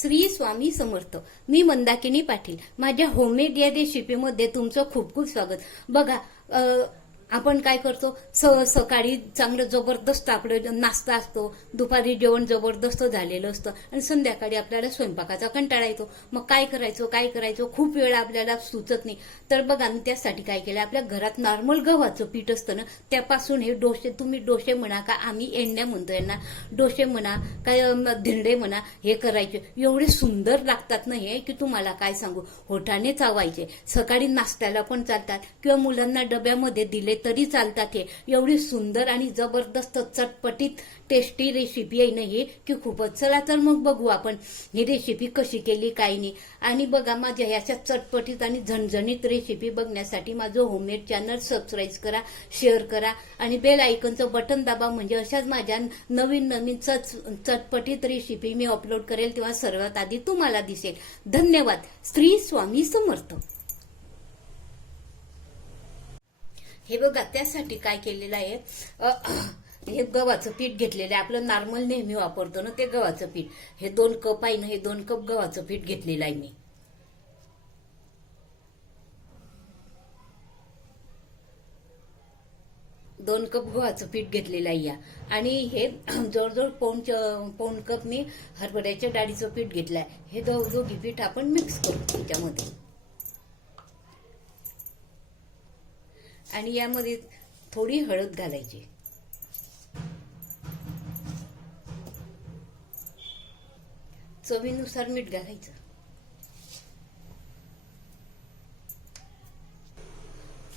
श्री स्वामी समर्थ. मी मंदाकिनी पाटील. माझ्या होममेड या रेसिपीमध्ये तुमचं खूप खूप स्वागत. बघा आपण काय करतो? स सकाळी चांगलं जबरदस्त आपलं नाश्ता असतो. दुपारी जेवण जबरदस्त झालेलं असतं. आणि संध्याकाळी आपल्याला स्वयंपाकाचा कंटाळा येतो. मग काय करायचं काय करायचं? खूप वेळा आपल्याला सुचत नाही. तर बघा त्यासाठी काय केलं? आपल्या घरात नॉर्मल गव्हाचं पीठ असतं ना त्यापासून हे डोसे तुम्ही डोसे म्हणा का आम्ही एंड्या म्हणतो यांना डोसे म्हणा काय अम, धिरडे म्हणा हे करायचे. एवढे सुंदर लागतात ना हे की तुम्हाला काय सांगू? होठाने चावायचे. सकाळी नाश्त्याला पण चालतात. किंवा मुलांना डब्यामध्ये दिले तरी चालतात हे. एवढी सुंदर आणि जबरदस्त चटपटीत टेस्टी रेसिपी आहे ना ही की खूपच. चला तर मग बघू आपण ही रेसिपी कशी केली काय नाही. आणि बघा माझ्या ह्याच्या चटपटीत आणि झणझणीत रेसिपी बघण्यासाठी माझं होममेड चॅनल सबस्क्राईब करा शेअर करा. आणि बेल आयकनचं बटन दाबा म्हणजे अशाच माझ्या नवीन नवीन चट चटपटीत रेसिपी मी अपलोड करेल तेव्हा सर्वात आधी तुम्हाला दिसेल. धन्यवाद. श्री स्वामी समर्थ. हे बघा त्यासाठी काय केलेलं आहे? हे गव्हाचं पीठ घेतलेलं आहे. आपलं नॉर्मल नेहमी वापरतो ना ते गव्हाचं पीठ. हे दोन कप आहे ना हे दोन कप गव्हाचं पीठ घेतलेलं आहे मी. दोन कप गव्हाचं पीठ घेतलेलं आहे या. आणि हे जवळजवळ पाऊन च- पाऊण कप मी हरभऱ्याच्या डाळीचं पीठ घेतलं आहे हे दोघी पीठ आपण मिक्स करू त्याच्यामध्ये. आणि यामध्ये थोडी हळद घालायची. चवीनुसार मीठ घालायचं.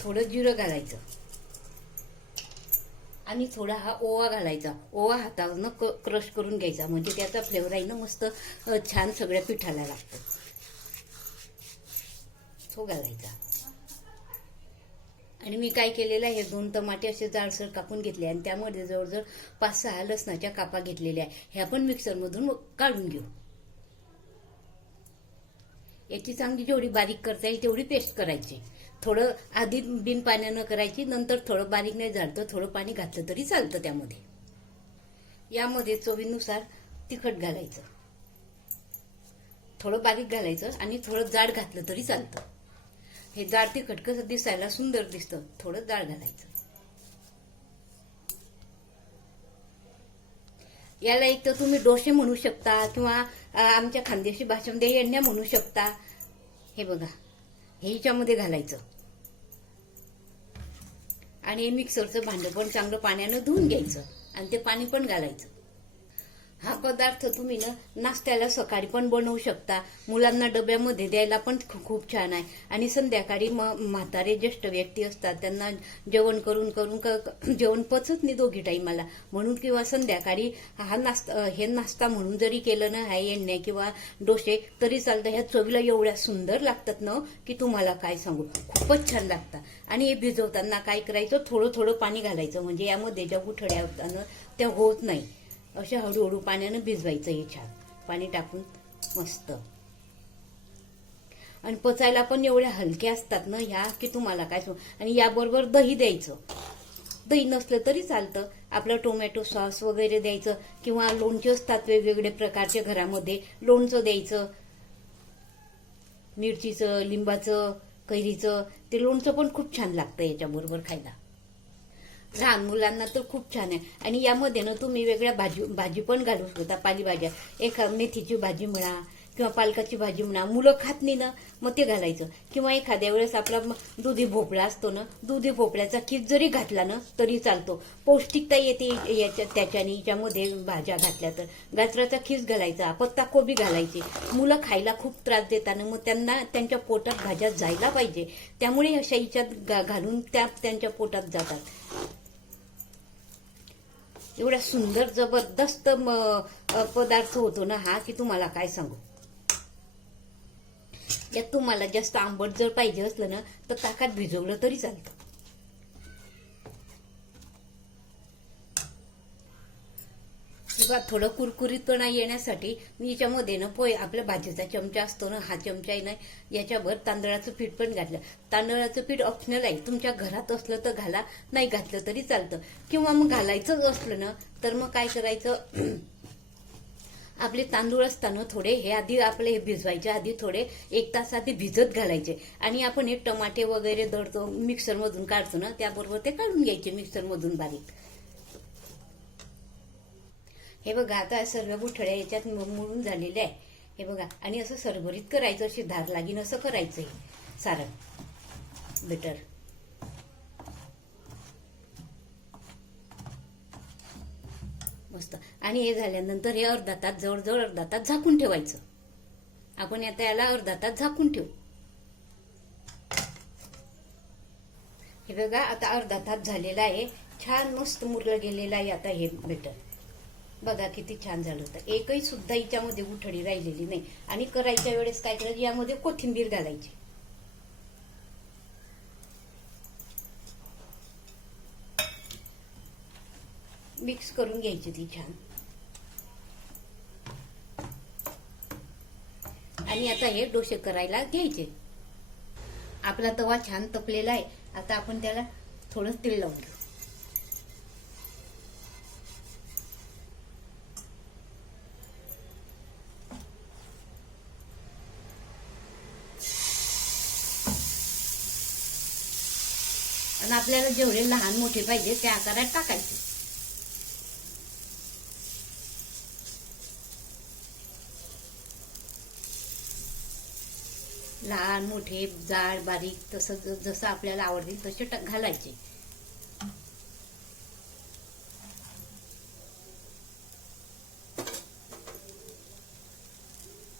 थोडं जिरं घालायचं. आणि थोडा हा ओवा घालायचा. ओवा हातावरनं क क्रश करून घ्यायचा. म्हणजे त्याचा फ्लेवर आहे ना मस्त छान सगळ्या पिठाला लागतो. तो घालायचा. आणि मी काय केलेलं आहे हे दोन टमाटे असे जाडसर कापून घेतले आणि त्यामध्ये जवळजवळ पाच सहा लसणाच्या कापा घेतलेल्या आहे. पण मिक्सरमधून काढून घेऊ. याची चांगली जेवढी बारीक करता येईल तेवढी पेस्ट करायची. थोडं आधी बिन पाण्यानं करायची नंतर थोडं बारीक नाही झालं थोडं पाणी घातलं तरी चालतं त्यामध्ये. यामध्ये चवीनुसार तिखट घालायचं. थोडं बारीक घालायचं आणि थोडं जाड घातलं तरी चालतं. हे जाड तिखट कसं दिसायला सुंदर दिसतं. थोडं जाड घालायचं. याला एक तर तुम्ही डोसे म्हणू शकता किंवा आमच्या खानदेशी भाषेमध्ये येण्या म्हणू शकता. हे बघा. हे हिच्यामध्ये घालायचं. आणि मिक्सरचं भांडं पण चांगलं पाण्यानं धुवून घ्यायचं. आणि ते पाणी पण घालायचं. हा पदार्थ तुम्ही ना नाश्त्याला सकाळी पण बनवू शकता. मुलांना डब्यामध्ये द्यायला पण खूप छान आहे. आणि संध्याकाळी मग म्हातारे ज्येष्ठ व्यक्ती असतात त्यांना जेवण करून करून का जेवण पचत नाही दोघी टाईमाला. म्हणून किंवा संध्याकाळी हा नाश्ता हे नाश्ता म्हणून जरी केलं ना हाय एण्या किंवा डोसे तरी चालतं ह्या चवीला एवढ्या सुंदर लागतात ना की तुम्हाला काय सांगू? खूपच छान लागतात. आणि हे भिजवताना काय करायचं? थोडं थोडं पाणी घालायचं. म्हणजे यामध्ये ज्या गुठड्या होतात ना त्या होत नाही. अशा हळूहळू पाण्यानं भिजवायचं हे छान. पाणी टाकून मस्त. आणि पचायला पण एवढ्या हलक्या असतात ना ह्या की तुम्हाला काय सांगू? आणि याबरोबर दही द्यायचं. दही नसलं तरी चालतं. आपलं टोमॅटो सॉस वगैरे द्यायचं किंवा लोणचे असतात वेगवेगळे प्रकारचे घरामध्ये लोणचं द्यायचं. मिरचीचं लिंबाचं कैरीचं ते लोणचं पण खूप छान लागतं याच्याबरोबर खायला. लहान मुलांना तर खूप छान आहे. आणि यामध्ये ना तुम्ही वेगळ्या भाजी भाजी पण घालू शकता पालेभाज्या. एका मेथीची भाजी म्हणा किंवा पालकाची भाजी म्हणा मुलं खात नाही ना मग ते घालायचं. किंवा एखाद्या वेळेस आपला दुधी भोपळा असतो ना दुधी भोपळ्याचा किस जरी घातला ना तरी चालतो. पौष्टिकता येते याच्या त्याच्याने याच्यामध्ये भाज्या घातल्या तर. गाजराचा खीस घालायचा पत्ता कोबी घालायची. मुलं खायला खूप त्रास देताना मग त्यांना त्यांच्या पोटात भाज्या जायला पाहिजे. त्यामुळे अशा हिच्यात घालून त्या त्यांच्या पोटात जातात. एवढा सुंदर जबरदस्त पदार्थ होतो ना हा की तुम्हाला काय सांगू? यात तुम्हाला जास्त आंबट जर पाहिजे असलं ना तर ताकात भिजवलं तरी चालतं. किंवा थोडं कुरकुरीतपणा येण्यासाठी मी याच्यामध्ये ना पोय आपल्या भाजीचा चमचा असतो ना हा चमचा आहे ना याच्यावर तांदळाचं पीठ पण घातलं. तांदळाचं पीठ ऑप्शनल आहे. तुमच्या घरात असलं तर घाला नाही घातलं तरी चालतं. किंवा मग घालायचंच असलं ना तर मग काय करायचं? आपले तांदूळ असताना थोडे हे आधी आपले हे भिजवायचे आधी थोडे एक तास आधी भिजत घालायचे. आणि आपण हे टमाटे वगैरे दळतो मिक्सरमधून काढतो ना त्याबरोबर ते काढून घ्यायचे मिक्सरमधून बारीक. हे बघा आता सर्व गुठळ्या याच्यात मुळून झालेले आहे. हे बघा आणि असं सरभरीत करायचं अशी धार लागीन असं करायचं हे सारं. बेटर मस्त. आणि हे झाल्यानंतर हे अर्धा तास जवळजवळ अर्धा तास झाकून ठेवायचं. आपण आता याला अर्धा तास झाकून ठेवू. हे बघा आता अर्धा तास झालेला आहे. छान मस्त मुरलं गेलेलं आहे आता हे बेटर बघा किती छान झालं होतं. एकही सुद्धा हिच्यामध्ये उठडी राहिलेली नाही. आणि करायच्या वेळेस काय करायचं? यामध्ये कोथिंबीर घालायची. मिक्स करून घ्यायची ती छान. आणि आता हे डोसे करायला घ्यायचे. आपला तवा छान तपलेला आहे. आता आपण त्याला थोडं तेल लावून घेऊ. आणि आपल्याला जेवढे लहान मोठे पाहिजे त्या आकारात टाकायचे. लहान मोठे जाड बारीक तसं जसं आपल्याला आवडतील तसे टक घालायचे.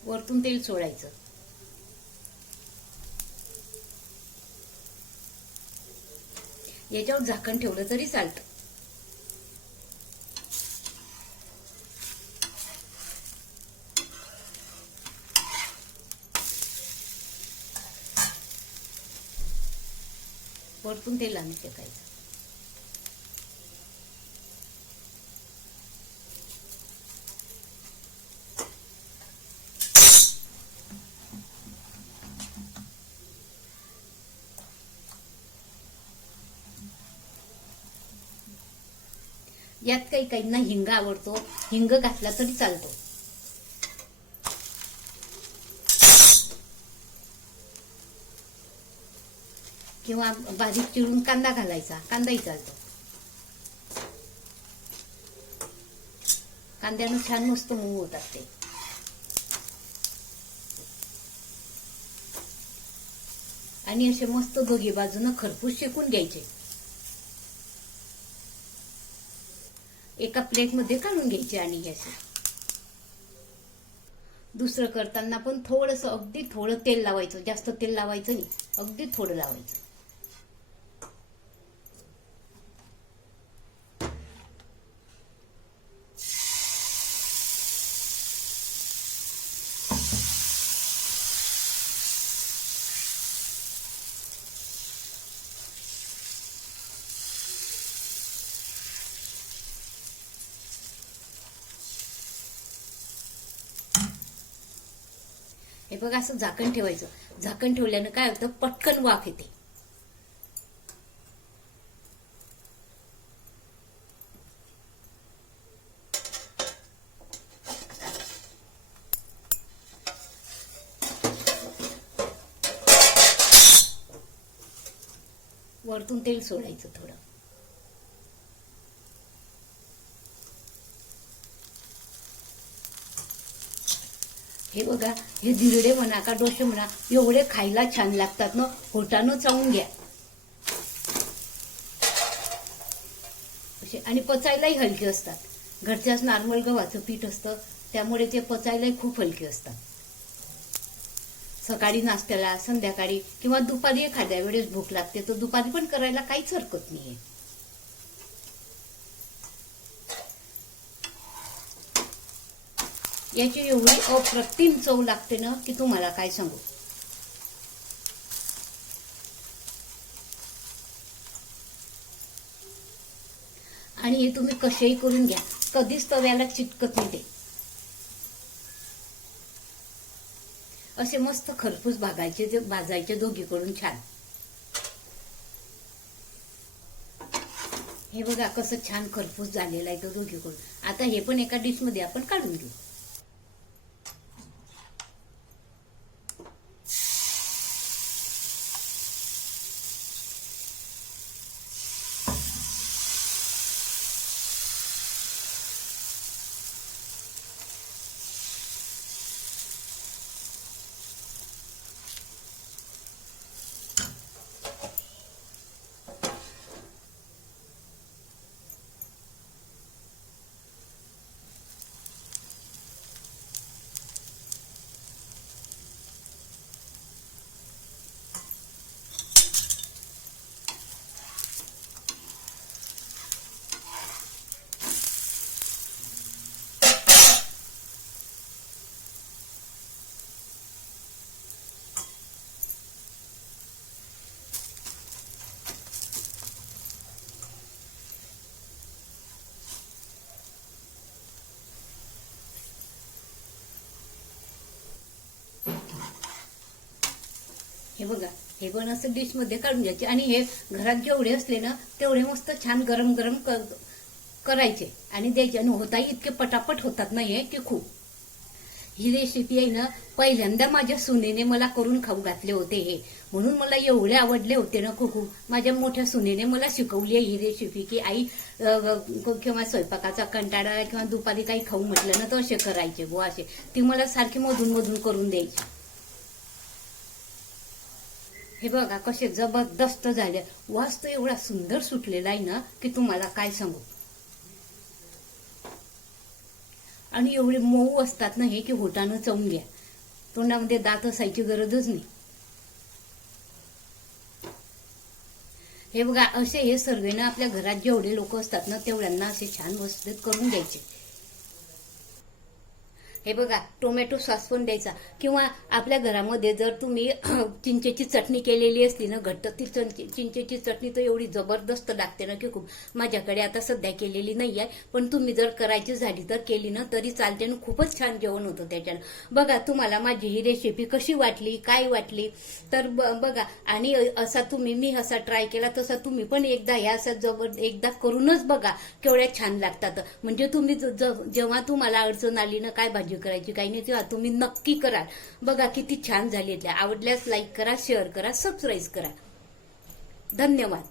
वरतून तेल सोडायचं. याच्यावर झाकण ठेवलं तरी चालतं. वरतून तेल आम्ही शेकायचं यात काही काहींना हिंग आवडतो. हिंग घातला तरी चालतो. किंवा बारीक चिरून कांदा घालायचा. कांदाही चालतो. कांद्यानं छान मस्त मऊ होतात ते. आणि असे मस्त दोघी बाजूनं खरपूस शेकून घ्यायचे. एका प्लेटमध्ये काढून घ्यायचे आणि हे असे दुसरं करताना पण थोडंसं अगदी थोडं तेल लावायचं. जास्त तेल लावायचं नाही. अगदी थोडं लावायचं. बघा असं झाकण ठेवायचं. झाकण ठेवल्यानं काय होतं? पटकन वाफ येते. वरतून तेल सोडायचं थोडं. हे बघा हे धिरडे म्हणा का डोसे म्हणा एवढे खायला छान लागतात ना. होटानं चावून घ्या. असे आणि पचायलाही हलके असतात. घरच्याच नॉर्मल गव्हाचं पीठ असतं त्यामुळे ते पचायलाही खूप हलके असतात. सकाळी नाश्त्याला संध्याकाळी किंवा दुपारी एखाद्या वेळेस भूक लागते तर दुपारी पण करायला काहीच हरकत नाहीये. याची एवढी अप्रतिम चव लागते ना की तुम्हाला काय सांगू? आणि हे तुम्ही कसेही करून घ्या. कधीच तव्याला चिटकत नाही ते. असे मस्त खरपूस भागायचे भाजायचे दोघीकडून छान. हे बघा कसं छान खरपूस झालेलं आहे तो दोघीकडून. आता हे पण एका डिशमध्ये आपण काढून घेऊ. हे बघा हे पण असं डिशमध्ये काढून घ्यायचे. आणि हे घरात जेवढे असले ना तेवढे मस्त छान गरम गरम करायचे आणि द्यायचे. आणि होताही इतके पटापट होतात ना हे की खूप. ही रेसिपी आहे ना पहिल्यांदा माझ्या सुनेने मला करून खाऊ घातले होते हे. म्हणून मला एवढे आवडले होते ना खूप. माझ्या मोठ्या सुनेने मला शिकवली आहे ही रेसिपी की आई किंवा स्वयंपाकाचा कंटाळा किंवा दुपारी काही खाऊ म्हटलं ना तर असे करायचे गो असे. ती मला सारखी मधून मधून करून द्यायची. हे बघा कसे जबरदस्त झाले. वास एवढा सुंदर सुटलेला आहे ना की तुम्हाला काय सांगू? आणि एवढे मऊ असतात ना हे की होटानं चवून घ्या. तोंडामध्ये दात असायची गरजच नाही. हे बघा असे हे सर्वे ना आपल्या घरात जेवढे लोक असतात ना तेवढ्यांना असे छान व्यवस्थित करून द्यायचे हे बघा टोमॅटो सॉस पण द्यायचा. किंवा आपल्या घरामध्ये जर तुम्ही चिंचेची चटणी केलेली असली ना घट्ट ती चिंचेची चटणी तर एवढी जबरदस्त लागते ना की खूप. माझ्याकडे आता सध्या केलेली नाही आहे पण तुम्ही जर करायची झाली तर केली ना तरी चालते ना खूपच छान जेवण होतं त्याच्यानं. बघा तुम्हाला माझी ही रेसिपी कशी वाटली काय वाटली? तर ब- बघा आणि असा तुम्ही मी असा ट्राय केला तसा तुम्ही पण एकदा ह्या असं जबर एकदा करूनच बघा केवढ्या छान लागतात. म्हणजे तुम्ही ज- जेव्हा तुम्हाला अडचण आली ना काय भाजी करायची काही नाही. तेव्हा तुम्ही नक्की करा बघा किती छान झाली आवडल्यास लाईक करा शेअर करा सबस्क्राईब करा. धन्यवाद.